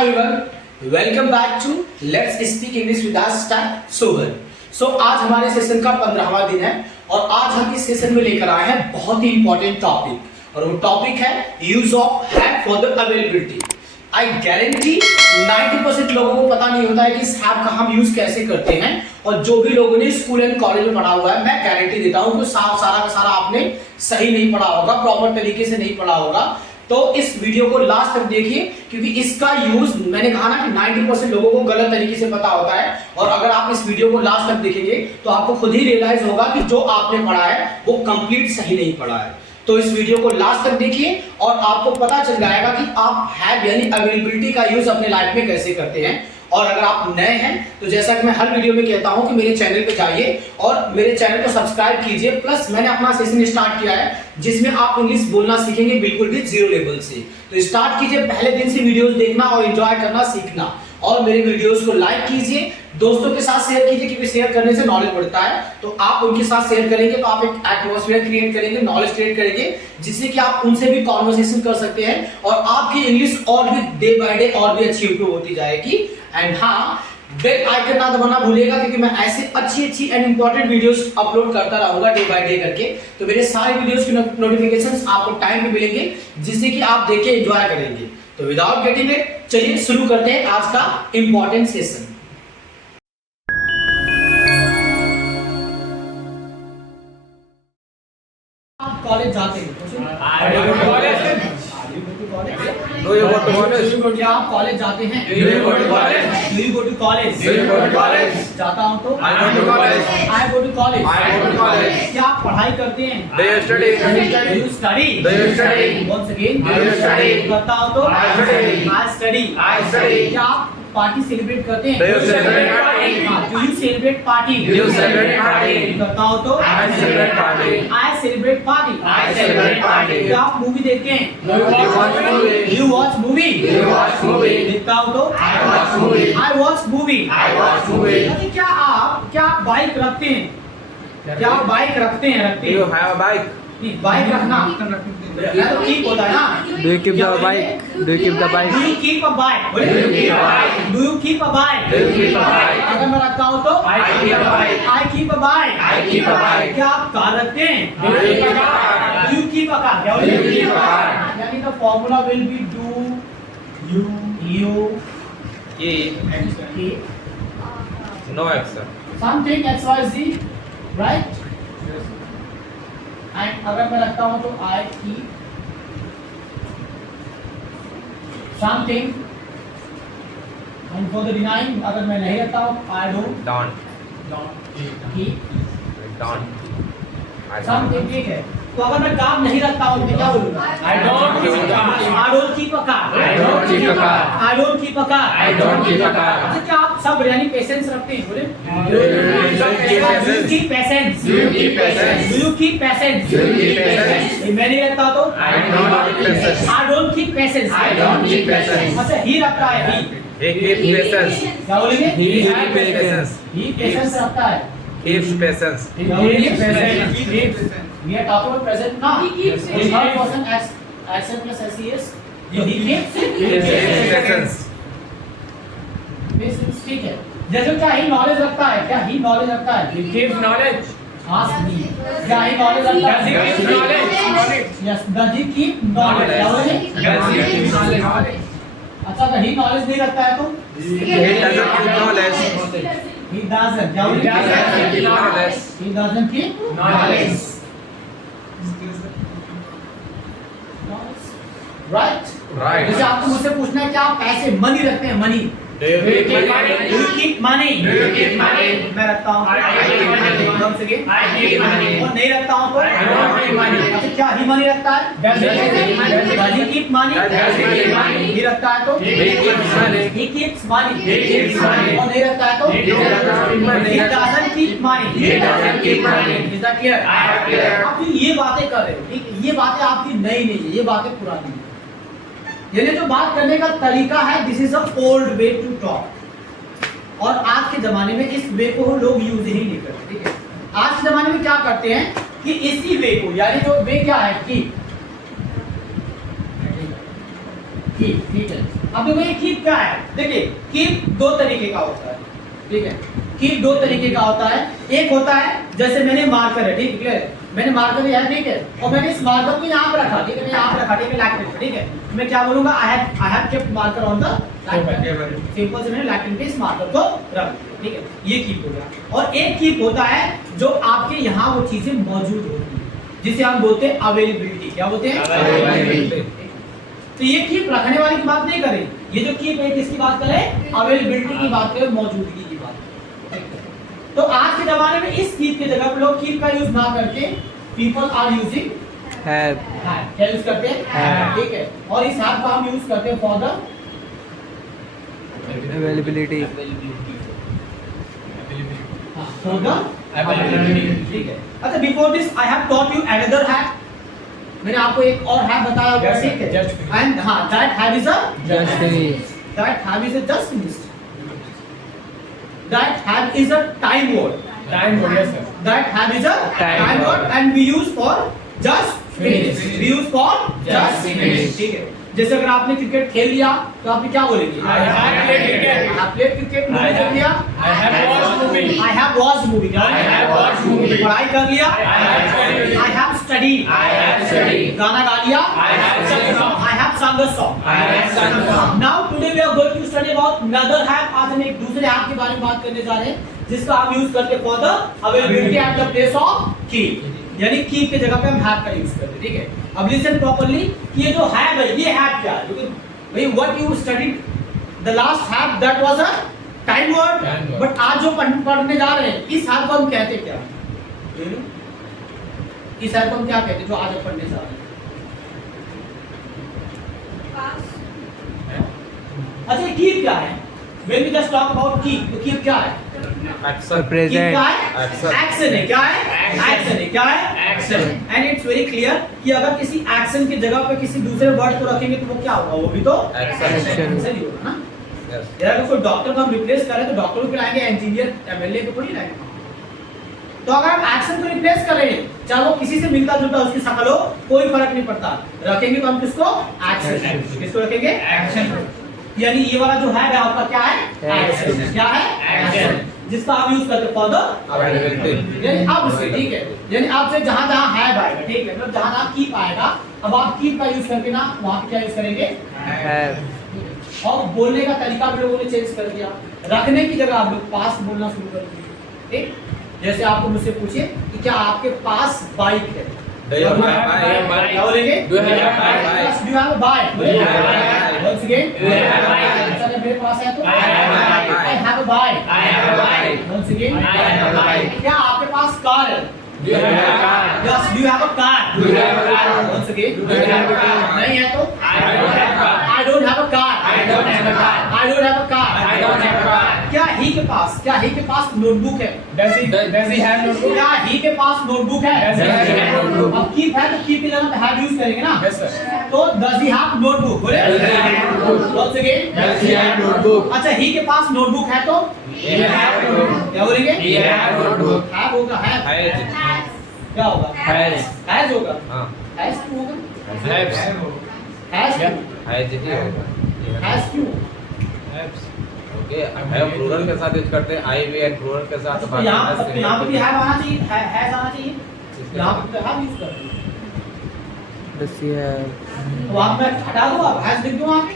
Hi everyone, welcome back to Let's Speak English with us Sober. आज हमारे session का 15वां दिन है और आज हम इस सेशन में लेकर आए हैं बहुत ही इंपॉर्टेंट टॉपिक और वो टॉपिक है use of have for the availability. I guarantee 90% लोगों को पता नहीं होता है कि इस हैव का हम यूज कैसे करते हैं और जो भी लोगों ने स्कूल एंड कॉलेज में पढ़ा हुआ है मैं गारंटी देता हूं कि सारा का सारा आपने सही नहीं पढ़ा होगा, प्रॉपर तरीके से नहीं पढ़ा होगा। तो इस वीडियो को लास्ट तक देखिए क्योंकि इसका यूज मैंने कहा ना कि 90% लोगों को गलत तरीके से पता होता है और अगर आप इस वीडियो को लास्ट तक देखेंगे तो आपको खुद ही रियलाइज होगा कि जो आपने पढ़ा है वो कंप्लीट सही नहीं पढ़ा है। तो इस वीडियो को लास्ट तक देखिए और आपको पता चल जाएगा कि आप हैव यानी अवेलेबिलिटी का यूज अपने लाइफ में कैसे करते हैं। और अगर आप नए हैं तो जैसा कि मैं हर वीडियो में कहता हूं कि मेरे चैनल पे जाइए और मेरे चैनल को सब्सक्राइब कीजिए। प्लस मैंने अपना सेशन स्टार्ट किया है जिसमें आप इंग्लिश बोलना सीखेंगे बिल्कुल भी जीरो लेवल से। तो स्टार्ट कीजिए, पहले दिन से वीडियोस देखना और एंजॉय करना सीखना और मेरे वीडियोस को लाइक कीजिए, दोस्तों के साथ शेयर कीजिए क्योंकि शेयर करने से नॉलेज बढ़ता है। तो आप उनके साथ शेयर करेंगे तो आप एक एटमॉस्फेयर क्रिएट करेंगे, नॉलेज क्रिएट करेंगे जिससे कि आप उनसे भी कॉन्वर्सेशन कर सकते हैं और आपकी इंग्लिश और भी डे बाय डे और भी अच्छी इंप्रूव होती जाएगी। एंड हाँ, बेल आइकन ना दबाना भूलिएगा क्योंकि मैं ऐसे अच्छी एंड इंपॉर्टेंट वीडियोस अपलोड करता रहूंगा डे बाय डे करके। तो मेरे सारे वीडियोस की नोटिफिकेशंस आपको टाइम पे मिलेंगे जिससे कि आप देख के एंजॉय करेंगे। तो विदाउट गेटिंग इट चलिए शुरू करते हैं आज का इंपॉर्टेंट सेशन। आप कॉलेज जाते हैं Do you go to college? क्या आप कॉलेज जाते हैं? Do you go to college? Do you go to college? Do you go to college? जाता हूँ तो I go to college. I go to college. I go to college. क्या आप पढ़ाई करते हैं? Do you study? Do you study? Do you study? Once again. Do you study? करता हूँ तो I study. I study. I study. क्या आप पार्टी सेलिब्रेट करते हैं? Do you celebrate party? Do you celebrate party? Do you celebrate party? करता हूँ तो I celebrate party. I celebrate party. I celebrate party. क्या आप मूवी देखते हैं? Do you watch movie? You watch movie? Do you watch movie? देखता हूँ तो I watch movie. I watch movie. I watch movie. यानी क्या आप बाइक रखते हैं? क्या आप बाइक रखते हैं? Do you have a bike? Bike रखना या तो ठीक होता है ना? Do you keep the bike? Do you keep the bike? Do you keep a bike? Do you keep a bike? Do you keep a bike? Do you keep a bike? अगर मैं रखता हूँ तो I keep a bike. I keep a bike. I keep a bike. क्या आप car रखते हैं? Do you keep a car? Do you keep a car? क्या Do you keep a car? यानी the formula will be do you keep no action. something XYZ, right? And अगर मैं रखता हूँ तो I keep something and for the denying अगर मैं नहीं रखता हूँ I don't keep I something। ठीक है, तो अगर मैं काम नहीं रखता हूँ तो क्या बोलूँगा? I don't keep a car. I don't keep a car. I don't keep a car. I don't keep a car. I don't keep a car. अच्छा, क्या आप सब यानी पेशेंस रखते हैं? बोले Do you keep patience? Do you keep patience? Do you keep patience? Do you keep patience? Do you keep patience? मैं नहीं रखता तो I don't keep patience. I don't keep patience. I don't keep patience. अच्छा, ही रखता है ही He keeps patience. क्या बोलेंगे? He has patience. He patience रखता है। Keeps patience. क्या बोलेंगे? We are talking about present now. He keeps The third person accent plus SES. So he keeps He keeps patience. patience। ठीक है, जैसे क्या ही नॉलेज रखता है? क्या ही नॉलेज रखता है? He keeps knowledge. Ask me. क्या ही नॉलेज रखता Does he है? keep knowledge? Yes. Does he keep knowledge? क्या बोलेंगे? Does he keep knowledge? अच्छा, अगर ही नॉलेज नहीं रखता है तो He doesn't keep knowledge. he doesn't। क्या बोलेंगे? He doesn't keep knowledge. He doesn't keep Knowledge. right। Right. जैसे आपको मुझसे पूछना है कि आप पैसे मनी रखते हैं? Money Do you keep money? Do you keep money? Do you keep money? मैं रखता हूँ। I keep money. Once again। I keep money. और नहीं रखता हूँ तो I don't keep money. अच्छा, क्या ही मनी रखता है? Does he keep money? Does he keep money? Does he keep money? ही रखता है तो He keeps money. He keeps money। He keeps money. और नहीं रखता है तो He doesn't keep money. He doesn't keep money। He doesn't keep money. Is that clear? I am clear. आप ये बातें कर रहे हो, ठीक है? ये बातें आपकी नई नहीं है, ये बातें पुरानी है। यानी जो बात करने का तरीका है, this is a old way to talk. और आज के जमाने में इस वे को लोग यूज ही नहीं करते, ठीक है? आज के जमाने में क्या करते हैं कि इसी वे को, यानी जो वे क्या है कि कीप, ठीक है। अब देखो ये कीप क्या है, देखिए कीप दो तरीके का होता है, ठीक है। कीप दो तरीके का होता है, एक होता है जैसे मैंने मार्कर है, ठीक है, मैंने मार्कर लिया है, ठीक है, और मैंने इस मार्कर को यहाँ पर रखा, ठीक है, मैंने यहाँ पर रखा, ठीक है, लैक्टिन, ठीक है, मैं क्या बोलूंगा, I have kept marker on the lectin, simple से मैंने लैक्टिन पे इस मार्कर को रख दिया, ठीक है, ये कीप हो गया। और एक कीप होता है जो आपके यहाँ वो चीजें मौजूद होती है, जिसे हम बोलते हैं अवेलेबिलिटी, क्या बोलते हैं, अवेलेबिलिटी। तो ये कीप रखने वाले की बात नहीं करें, ये जो कीप है किसकी बात करें, अवेलेबिलिटी की बात करें, मौजूदगी की बात करें। तो आज के जमाने में इस कीप की जगह पर लोग कीप का यूज ना करके पीपल आर यूजिंग हैव, क्या यूज करते हैं, ठीक है, और इस हैव का हम यूज करते हैं for the availability, for the availability, ठीक है। अच्छा, before this I have taught you another have, मैंने आपको एक और हैव बताया होगा, ठीक है, एंड हां that have is a just finish, that have is a just finished, that have is a time word, yes sir. that have is a Time time word word. and we use for just finish, we use for just finish, ठीक है। जैसे अगर आपने cricket खेल लिया तो आप क्या बोलेंगे, I have played cricket. I have played cricket, movie देख लिया, I have watched movie. I have watched movie, I have watched movie. पढ़ाई कर लिया, I have studied. I have studied, I have studied. गाना गा लिया, I have sung a song. I have sung a song. I have sung a song. Now today we are going to study about another have, आज हम एक दूसरे have के बारे में बात करने जा रहे हैं जिसका हम यूज करते हैं for the availability at the place of keep, यानी keep की जगह पे हम have का यूज करते हैं, ठीक है। अब लिसन प्रॉपर्ली, ये जो have है ये have क्या है, क्योंकि भाई what you studied the last have that was a time word, but आज जो पढ़ने जा रहे हैं इस have को हम कहते क्या हैं, इस have को हम क्या कहते हैं जो आज हम पढ़ने जा रहे हैं। अच्छा ये keep क्या है, when we just talk about keep, तो keep क्या है, अक्सर keep प्रेजेंट, क्या है, एक्शन है, क्या है, एक्शन है, क्या है, Action. And it's very clear कि अगर किसी एक्शन की जगह पे किसी दूसरे वर्ड को रखेंगे तो वो क्या होगा, वो भी तो Action. एक्शन ही होगा ना। यार अगर कोई डॉक्टर को हम रिप्लेस करें तो डॉक्टर को लाएंगे, इंजीनियर एमएलए को थोड़ी लाएंगे। तो अगर हम एक्शन को रिप्लेस कर रहे हैं, चाहे वो किसी से मिलता जुलता उसकी शक्ल हो, कोई फर्क नहीं पड़ता, रखेंगे तो हम किसको, एक्शन, किसको रखेंगे, Action. यानी ये वाला जो है आपका क्या है, एक्शन, क्या है, Action. जिसका आप यूज करते हैं फॉर द अवेलेबिलिटी, यानी अब से, ठीक है, यानी अब से जहां जहां हैव आएगा, ठीक है, मतलब जहां जहां कीप आएगा, अब आप कीप का यूज करके ना वहां पे क्या यूज करेंगे, हैव, और बोलने का तरीका भी लोगों ने चेंज कर दिया, रखने की जगह आप लोग पास बोलना शुरू कर दिए, ठीक। जैसे आपको मुझसे पूछे कि क्या आपके पास बाइक है, Do you have a bike? क्या बोलेंगे, Do you have a bike? Do you have a bike? Do you have a bike? Once again, Do you have a bike? अच्छा, जब मेरे पास है तो I have a bike. I have a bike. I have a bike. Once again, I have a bike. क्या आपके पास car है, Do you have a car? Yes, do you have a car? Do you have a car? Once again, Do you have a car? नहीं है तो I don't have a car. I don't have a car. I don't have a car. I don't have a car. I don't have a car. क्या ही के पास notebook है, Does he have notebook? क्या ही के पास notebook है, Does he have notebook? अब keep है तो keep की जगह पे हैव यूज करेंगे ना, Yes sir. तो does he have notebook, बोले, Does he have notebook? Once again, Does he have notebook? अच्छा ही के पास नोटबुक है तो He have notebook. क्या बोलेंगे, He have notebook. हैव होगा, हैव क्या होगा, Has. हैज होगा, हाँ, हैज क्यों होगा, Has. हैज क्यों, has ही होगा। हैज क्यों, ओके, हैव प्लूरल के साथ यूज करते हैं, आई वी एंड प्लूरल के साथ तो यहाँ पे भी हैव आना चाहिए, हैज आना चाहिए, यहाँ पे तो हैव यूज करते हैं, Does he have? तो वहाँ पे हटा दो, आप हैज लिख दो वहाँ पे,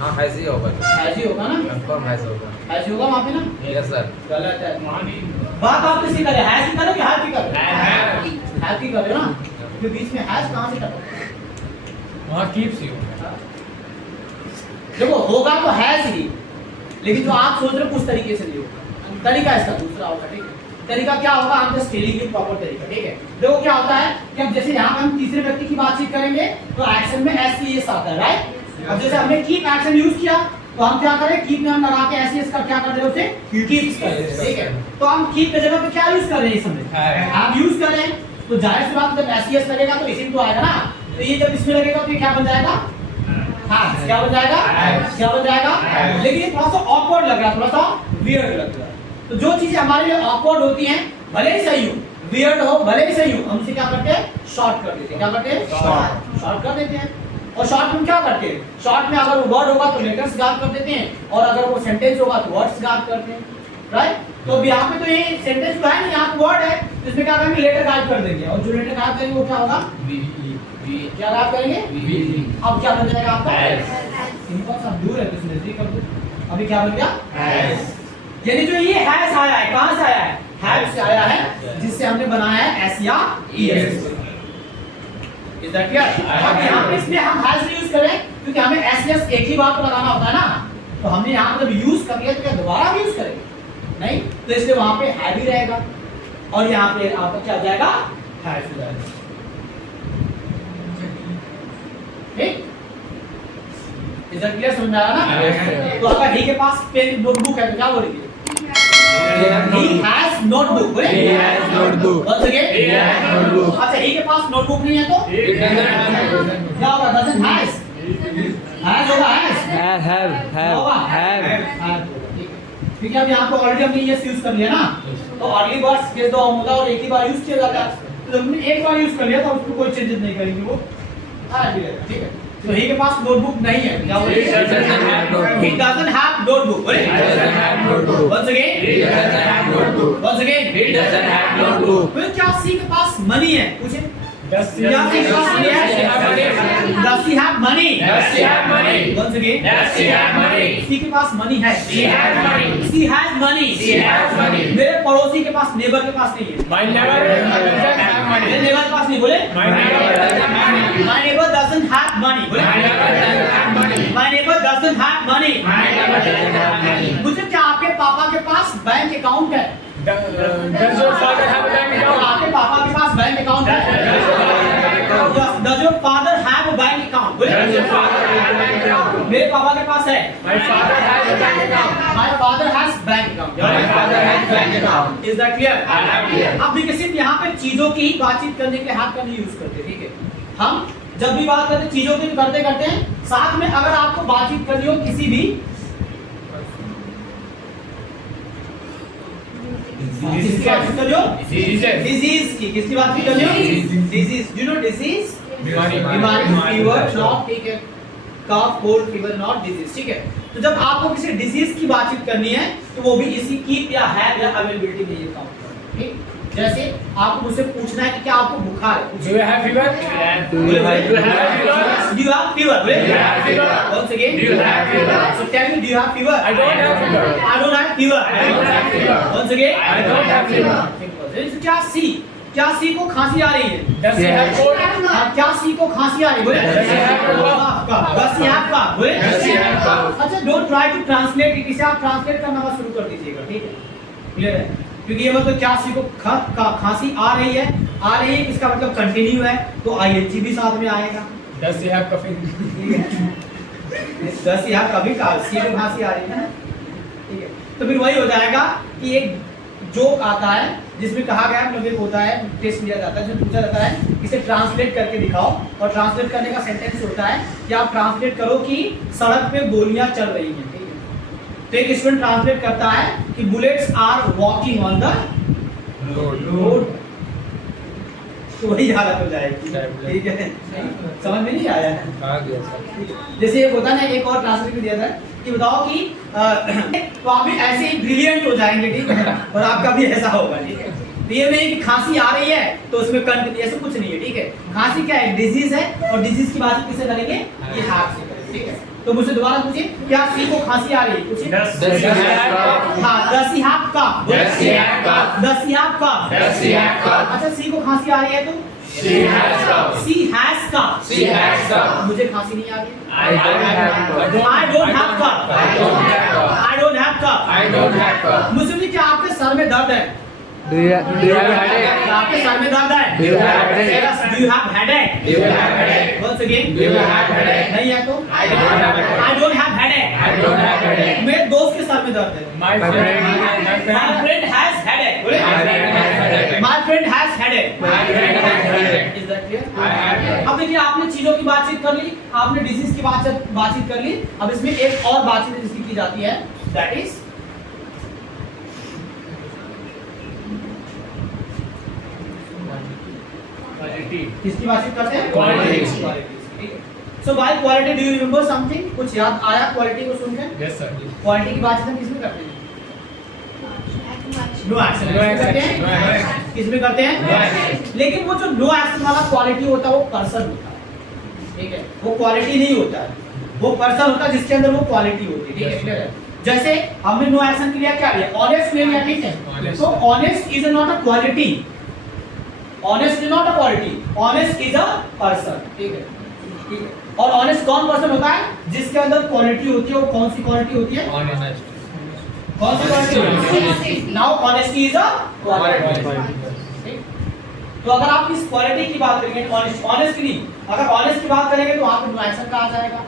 हाँ, हैज ही होगा, हैज ही होगा ना, कंफर्म हैज होगा। हैज ही होगा वहाँ पे ना, यस सर। गलत है, बात आप किसी करे, हैज की करो कि हैव की करो, Have. हैव की करो ना, क्योंकि बीच में हैज कहाँ से टपकता है, वहाँ keeps ही होगा. देखो होगा तो हैज ही, लेकिन जो आप सोच रहे हो उस तरीके से नहीं होगा, तरीका इसका दूसरा होगा, ठीक है। तरीका क्या होगा, हम जस्ट टेलिंग यू प्रॉपर तरीका, ठीक है। देखो क्या होता है कि अब जैसे यहाँ पे हम तीसरे व्यक्ति की बातचीत करेंगे तो एक्शन में एस आता है, राइट। अब जैसे हमने कीप एक्शन यूज किया तो हम क्या करें, कीप में हम लगा के एस का क्या कर रहे हैं, उसे कीप्स कर रहे हैं, ठीक है। तो हम कीप की जगह पे क्या यूज कर रहे हैं इस समय, हम यूज कर रहे हैं, तो जाहिर सी बात जब एस लगेगा तो इसी में तो आएगा ना, तो ये जब इसमें लगेगा तो ये क्या बन जाएगा, हाँ क्या बन जाएगा, क्या बन जाएगा। लेकिन ये थोड़ा सा ऑकवर्ड लग रहा है, थोड़ा सा वियर्ड लग रहा है। तो जो चीजें हमारे लिए ऑकवर्ड होती हैं, भले ही सही हो, वियर्ड हो भले ही सही हो, हम उसे क्या करते हैं, शॉर्ट कर देते हैं, क्या करते हैं, शॉर्ट कर देते हैं। और शॉर्ट में क्या करते हैं, शॉर्ट में अगर वो वर्ड होगा तो लेटर्स गायब कर देते हैं और अगर वो सेंटेंस होगा तो वर्ड्स गायब करते हैं, राइट। तो अब यहाँ पे तो ये सेंटेंस जो है ना, यहाँ पे वर्ड है तो इसमें क्या करेंगे, लेटर गायब कर देंगे और जो लेटर गायब करेंगे वो क्या होगा, क्या गायब करेंगे, अब क्या बन जाएगा आपका, सिंपल सा, दूर है तो इसमें नजदीक कर दो, अभी क्या बन गया, यानी जो ये हैज आया है, कहां से आया है, हैव से आया है, जिससे हमने बनाया है एस या ईएस। Is that clear? अब यहां पे इसलिए हम हैज यूज करें क्योंकि हमें एस यस एक ही बार तो लगाना होता है ना, तो हमने यहां मतलब यूज कर लिया तो क्या दोबारा यूज करेंगे नहीं, तो इसलिए वहां पे हैव ही रहेगा और यहां पे आपका क्या आ जाएगा, हैज हो जाएगा। ठीक, इज दैट क्लियर, समझ में आ रहा ना? तो अगर ही के पास पेन नोटबुक है तो क्या बोलेंगे, he has notebook, बोले He has notebook. once again He has notebook. अच्छा he के पास नोटबुक नहीं है तो क्या होगा, doesn't has होगा, has क्या होगा, have ठीक है। अब यहाँ पे ऑलरेडी हमने ये यूज कर लिया ना, तो अर्ली वर्ड्स केस दो होगा और एक ही बार यूज किया जाता है, तो हमने एक बार यूज कर लिया तो उसको कोई चेंजेस नहीं करेंगे, वो ठीक है। तो ही के पास नोटबुक नहीं है, क्या बोले, he doesn't have notebook, बोले once again He doesn't have notebook. फिर क्या सी के पास मनी है, पूछे Does he क्या सी के पास मनी है, does he have money, Does he have money? once again Does he have money? सी के पास मनी है, She has money. she has money, She has money. मेरे पड़ोसी के पास, नेबर के पास नहीं है, My neighbor doesn't have मेरे money. नेबर के पास नहीं, बोले My neighbor doesn't have money. my neighbor doesn't have money, बोले My neighbor doesn't have money. my neighbor doesn't have money, My neighbor doesn't have money. मुझे क्या आपके पापा के पास बैंक अकाउंट है, Does your father have a bank क्या account? आपके पापा के पास बैंक अकाउंट है, does your father have a bank account, बोले Does your father have a bank account? मेरे पापा के पास है, My father has a bank account. my father has bank account, My father has bank account. is that clear? I am clear. अब देखिए सिर्फ यहाँ पे चीजों की ही बातचीत करने के लिए हाथ का नहीं यूज करते, ठीक है। हम जब भी बात करते चीजों की करते करते हैं, साथ में अगर आपको बातचीत करनी हो किसी भी किसकी बातचीत करनी हो, डिजीज की, किसकी बातचीत करनी हो, डिजीज, डू नो डिजीज, बीमारी फीवर नॉट, ठीक है, cough cold fever not disease, ठीक है। तो जब आपको किसी डिजीज की बातचीप करनी है तो वो भी इसी कीप या हैव या अवेलेबिलिटी में ये काम करना है, ठीक। जैसे आपको मुझसे पूछना है कि क्या आपको बुखार है, Do you have fever? Do you have fever? Do you have fever? Do you have fever? Once again, Do you have fever? so tell me, do you have fever? I don't have fever. I don't have fever. I don't have fever. Once again, I don't have fever. Simple. क्या सी, क्या सी को खांसी आ रही है, Does he have cold? क्या सी को खांसी आ रही है, बोले Does he have cough? Does he have cough? बोले Does he have cough? अच्छा, don't try to translate it, इसे आप ट्रांसलेट करना बस शुरू कर दीजिएगा, ठीक है, क्लियर है। क्योंकि ये मतलब क्या सी को खांसी आ रही है, इसका मतलब कंटिन्यू है तो आईएनजी भी साथ में आएगा, Does he have coughing? दस यहाँ कभी सी को खांसी आ रही है ना, ठीक है। तो फिर वही हो जाएगा कि एक जोक आता है जिसमें कहा गया मतलब एक होता है, टेस्ट लिया जाता है, जिसमें पूछा जाता है इसे ट्रांसलेट करके दिखाओ, और ट्रांसलेट करने का सेंटेंस होता है कि आप ट्रांसलेट करो कि सड़क पे गोलियां चल रही हैं, ठीक है। तो एक स्टूडेंट ट्रांसलेट करता है कि bullets are walking on the road, तो वही हालत हो जाएगी, ठीक है। समझ में नहीं आया है? जैसे एक होता है ना, एक और ट्रांसलेट भी दिया था कि बताओ कि तो आप भी ऐसे ही ब्रिलियंट हो जाएंगे, ठीक है, और आपका भी ऐसा होगा, ठीक है। तो ये नहीं कि खांसी आ रही है तो उसमें कंट ऐसा कुछ नहीं है, ठीक है। खांसी क्या है, डिजीज है, और डिजीज की बात किससे करेंगे, ये हाथ से करेंगे, ठीक है। तो मुझसे दोबारा पूछिए, क्या सी को खांसी आ रही है, पूछिए। Does he have cough? हाँ, does he have cough? Does he have cough? Does he have cough? Does he have cough? अच्छा, सी को खांसी आ रही है तो She has cough. She has cough. She has cough. मुझे खांसी नहीं आ रही, I don't have cough. I don't have cough. I don't have cough. I don't have cough. I don't have cough. मुझसे भी क्या आपके सर में दर्द है, Do you have headache? आपके सर में दर्द है, Do you have headache? Do you have headache? Do you have headache? Once again, Do you have headache? नहीं है तो I don't have headache. I don't have headache. I don't have headache. मेरे दोस्त के sir में दर्द है, My friend My friend has headache. बोले? My friend has headache. My friend has headache. My friend has headache. Is that clear? I have headache. अब देखिए, आपने चीजों की बातचीत कर ली, आपने डिजीज की बातचीत कर ली, अब इसमें एक और बातचीत है जिसकी की जाती है, दैट इज किसकी बातचीत करते हैं, Qualities. Qualities, ठीक है। So by quality do you remember something? कुछ याद आया क्वालिटी को सुनकर? Yes, sir. क्वालिटी की बात हम किसमें करते हैं? No action. No action. No action. किसमें करते हैं? No action. लेकिन वो जो नो एक्शन वाला क्वालिटी होता है वो पर्सन होता है, ठीक है? वो क्वालिटी नहीं होता है, वो पर्सन होता है जिसके अंदर वो क्वालिटी होती है, ठीक है? क्लियर है? जैसे हमने नो एक्शन के लिए क्या लिया? ऑनेस्ट ले लिया, ठीक है? Honest. तो honest is not a quality, honest is not a quality, honest is a person, ठीक है? ठीक है? और ऑनेस्ट कौन पर्सन होता है? जिसके अंदर क्वालिटी होती है। वो कौन सी क्वालिटी होती है? Honest. कौन सी क्वालिटी होती है? Now honesty is a quality. ठीक? तो अगर आप इस क्वालिटी की बात करेंगे, ऑनेस्टली अगर ऑनेस्ट की बात करेंगे तो वहां पे नो एक्शन का आ जाएगा।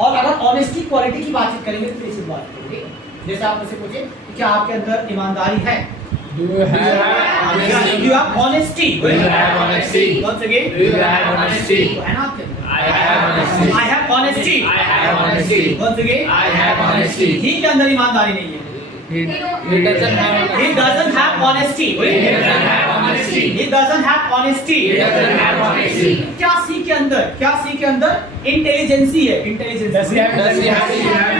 और अगर ऑनेस्टी क्वालिटी की बातचीत करेंगे तो फिर से बात करेंगे। जैसे आप मुझसे पूछे कि क्या आपके अंदर ईमानदारी है? Do you have honesty? Do you have honesty? Do you have honesty? Once again, Do you have honesty? तो है ना आपके अंदर? I have honesty. I have honesty. I have honesty. Once again, I have honesty. ही के अंदर ईमानदारी नहीं है। He doesn't have He doesn't have honesty. He doesn't have honesty. He doesn't have honesty. He doesn't have honesty. क्या सी के अंदर? क्या सी के अंदर इंटेलिजेंसी है? इंटेलिजेंस। Does he have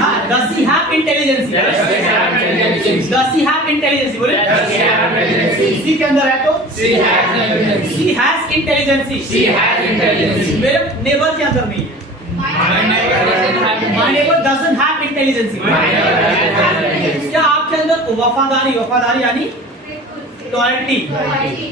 हाँ, does he have intelligence? Does he have intelligence? Does he have intelligence? बोले? Does he have intelligence? सी के अंदर है तो? She has intelligence. She has intelligence. She has intelligence. मेरे नेबर के अंदर नहीं है। My neighbor doesn't have My neighbor doesn't have intelligence. My neighbor doesn't have intelligence. क्या आपके अंदर वफादारी, वफादारी यानी लॉयल्टी,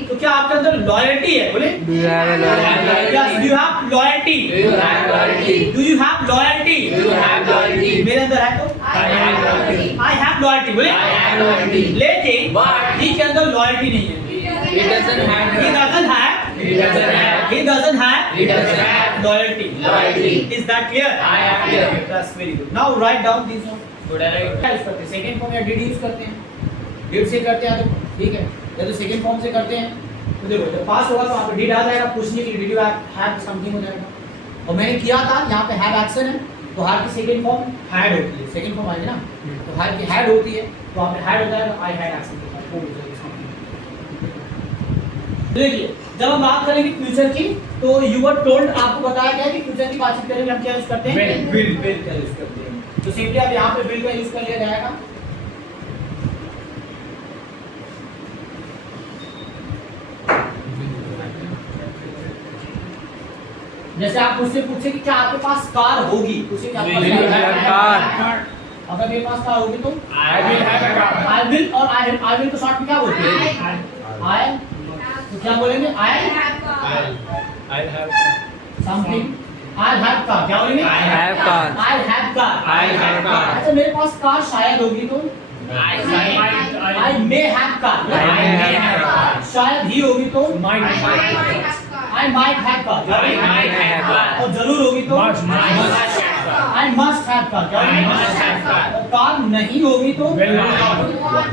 तो क्या आपके अंदर लॉयल्टी है? बोले? Do you have a loyalty? Yes, do you have loyalty? Do you have loyalty? Do you have loyalty? Do you have loyalty? मेरे अंदर है तो? I have loyalty. I have loyalty. बोले? I have loyalty. लेकिन But ही के अंदर loyalty नहीं है। he doesn't have. He doesn't have. He doesn't have. He doesn't have. He doesn't have loyalty. loyalty. Is that clear? I am clear. That's very good. Now write down these one. Good, I write. क्या use करते हैं? Second form या did use करते हैं? Did से करते हैं तो ठीक है, या तो सेकंड फॉर्म से करते हैं। तो देखो जब पास होगा तो वहाँ पे डिड आ जाएगा, पूछने के लिए डिड यू हैव समथिंग हो जाएगा। और मैंने किया था यहाँ पे हैव एक्शन है तो हैव की सेकंड फॉर्म हैड होती है, सेकंड फॉर्म आएगी ना तो हैव की हैड होती है तो वहाँ पे हैड हो जाएगा, आई हैड एक्शन के साथ वो हो जाएगा। देखिए जब हम बात करेंगे फ्यूचर की तो यू वर टोल्ड, आपको बताया गया कि फ्यूचर की बातचीत करेंगे हम क्या यूज करते हैं? Will. विल का यूज करते हैं। तो सिंपली अब यहाँ पे विल का यूज कर लिया जाएगा। जैसे आप मुझसे पूछे कि क्या आपके पास कार होगी, पूछे कि आपके Will you pass have car? अगर मेरे पास कार होगी तो I will have a car. I will, और आई विल को शॉर्ट में क्या बोलते हैं? आई, तो क्या बोलेंगे? आई I'll have. Something, I have car, क्या बोलेंगे? I have car. I have car. I have car. अच्छा मेरे पास कार शायद होगी तो I I may have car. I may have car. शायद ही होगी तो Might. I might have car. I might have car. और जरूर होगी तो Must have car. I must have car. क्या I बोलेंगे? must have car. और कार नहीं होगी तो Will not.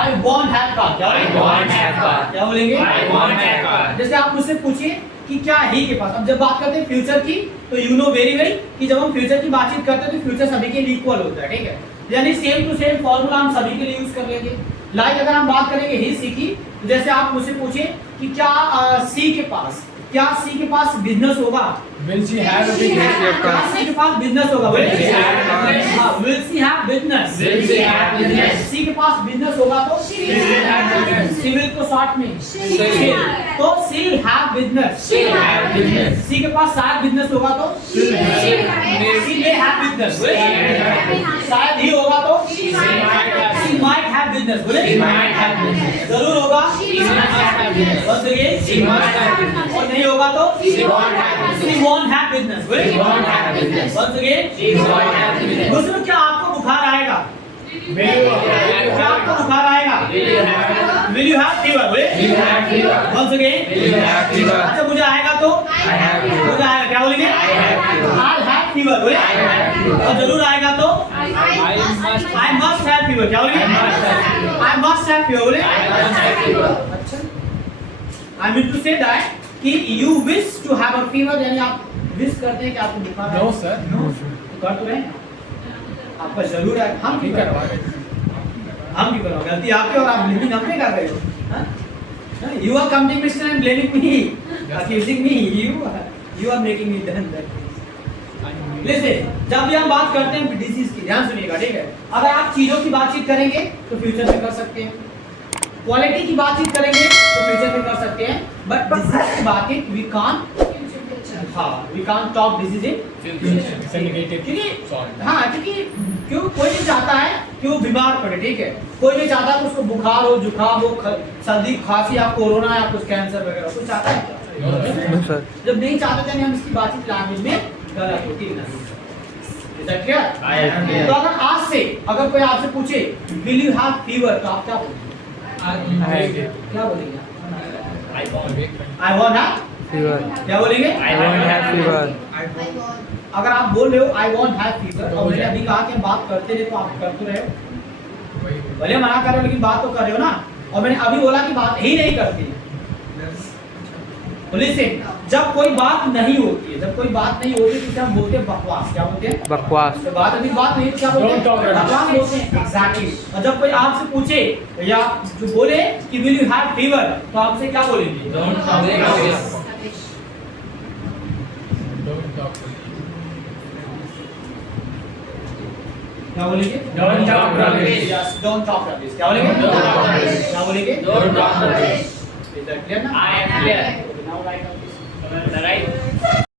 I want have car. क्या I बोलेंगे? want have car. क्या बोलेंगे? I want have car. जैसे आप मुझसे पूछिए कि क्या ही के पास, अब जब बात करते हैं फ्यूचर की तो यू नो वेरी वेल कि जब हम फ्यूचर की बातचीत करते हैं तो फ्यूचर सभी के लिए इक्वल होता है, ठीक है? यानी सेम टू सेम फॉर्मूला हम सभी के लिए यूज कर लेंगे। लाइक अगर हम बात करेंगे ही सी की, तो जैसे आप मुझसे पूछिए कि क्या सी के पास बिजनेस होगा? Will she have a business? क्या सी के पास बिजनेस होगा? Will she have business? हाँ, will she have business? Will she have business? सी के पास बिजनेस होगा तो Will she have business? She will को शॉर्ट में She'll. तो she'll have business। She'll have business. सी के पास शायद बिजनेस होगा तो She'll have. she may have business। She may have business. शायद ही होगा तो She might have. she might have business। बोले? She might have business. जरूर होगा She must have business. once again She must have business. और नहीं होगा तो She won't have business. she won't have business। बोले? She won't have business. once again She won't have business. दोस्तों क्या आपको बुखार आएगा? Will you क्या आपको have? बुखार आएगा? Will you have? will you have fever? बोले? Will you have fever? once again Will you have fever? अच्छा मुझे आएगा तो I have fever. मुझे आएगा, क्या बोलेंगे? I have fever. I'll have fever। बोले? I have fever. और जरूर आएगा तो I I must have fever। क्या बोलेंगे? I must have fever. I must have fever। बोले? must have fever. अच्छा I mean to say that कि you wish to have a fever, यानी आप विश करते हैं कि आपको बुखार आए। No, sir. No, तो कर तो रहे हैं आपका जरूर है, हम नहीं क्यों करवा करवा रहे। हम क्यों करवा, गलती आपकी और आप ब्लेमिंग हम पे कर रहे हो। You are committing mistake and blaming me, accusing me, you are making me done that. Listen, जब भी हम बात करते हैं डिजीज की, ध्यान सुनिएगा, ठीक है। अगर आप चीजों की बातचीत करेंगे तो फ्यूचर में कर सकते हैं, क्वालिटी की बातचीत करेंगे तो फ्यूचर में कर सकते हैं, बट डिजीज की बातचीत we can't, we can't talk disease in negative क्योंकि हाँ, क्योंकि क्यों कोई नहीं चाहता है कि वो बीमार पड़े, ठीक है। कोई नहीं चाहता कि उसको बुखार हो, जुकाम हो, सर्दी खांसी या कोरोना या कुछ कैंसर वगैरह, कुछ चाहता है क्या? जब नहीं चाहते थे हम इसकी बातचीत लैंग्वेज में गलत होती है। तो अगर आज से अगर कोई आपसे पूछे विल यू हैव फीवर, तो आप क्या बोलेंगे? क्या बोलेंगे? I want have fever. क्या बोलेंगे? I want have fever. अगर आप बोल रहे हो आई वांट हैव फीवर, और मैंने अभी कहा कि हम बात करते रहे, तो आप कर तो रहे हो, भले मना कर रहे हो लेकिन बात तो कर रहे हो ना। और मैंने अभी बोला कि बात ही नहीं करती। लिसन, जब कोई बात नहीं होती है, जब कोई बात नहीं होती तो हम बोलते हैं बकवास। क्या बोलते हैं? बकवास। तो बात नहीं, क्या बोलते हैं? बकवास बोलते हैं। एग्जैक्टली। और जब कोई आपसे पूछे या जो बोले कि विल यू हैव फीवर, तो आपसे क्या बोलेंगे? Don't talk rubbish. क्या बोलेंगे? Don't talk rubbish. Yes, don't talk rubbish. क्या बोलेंगे? Don't talk rubbish. क्या बोलेंगे? Don't talk rubbish. Is that clear ना? I am clear. Now write down this. Right.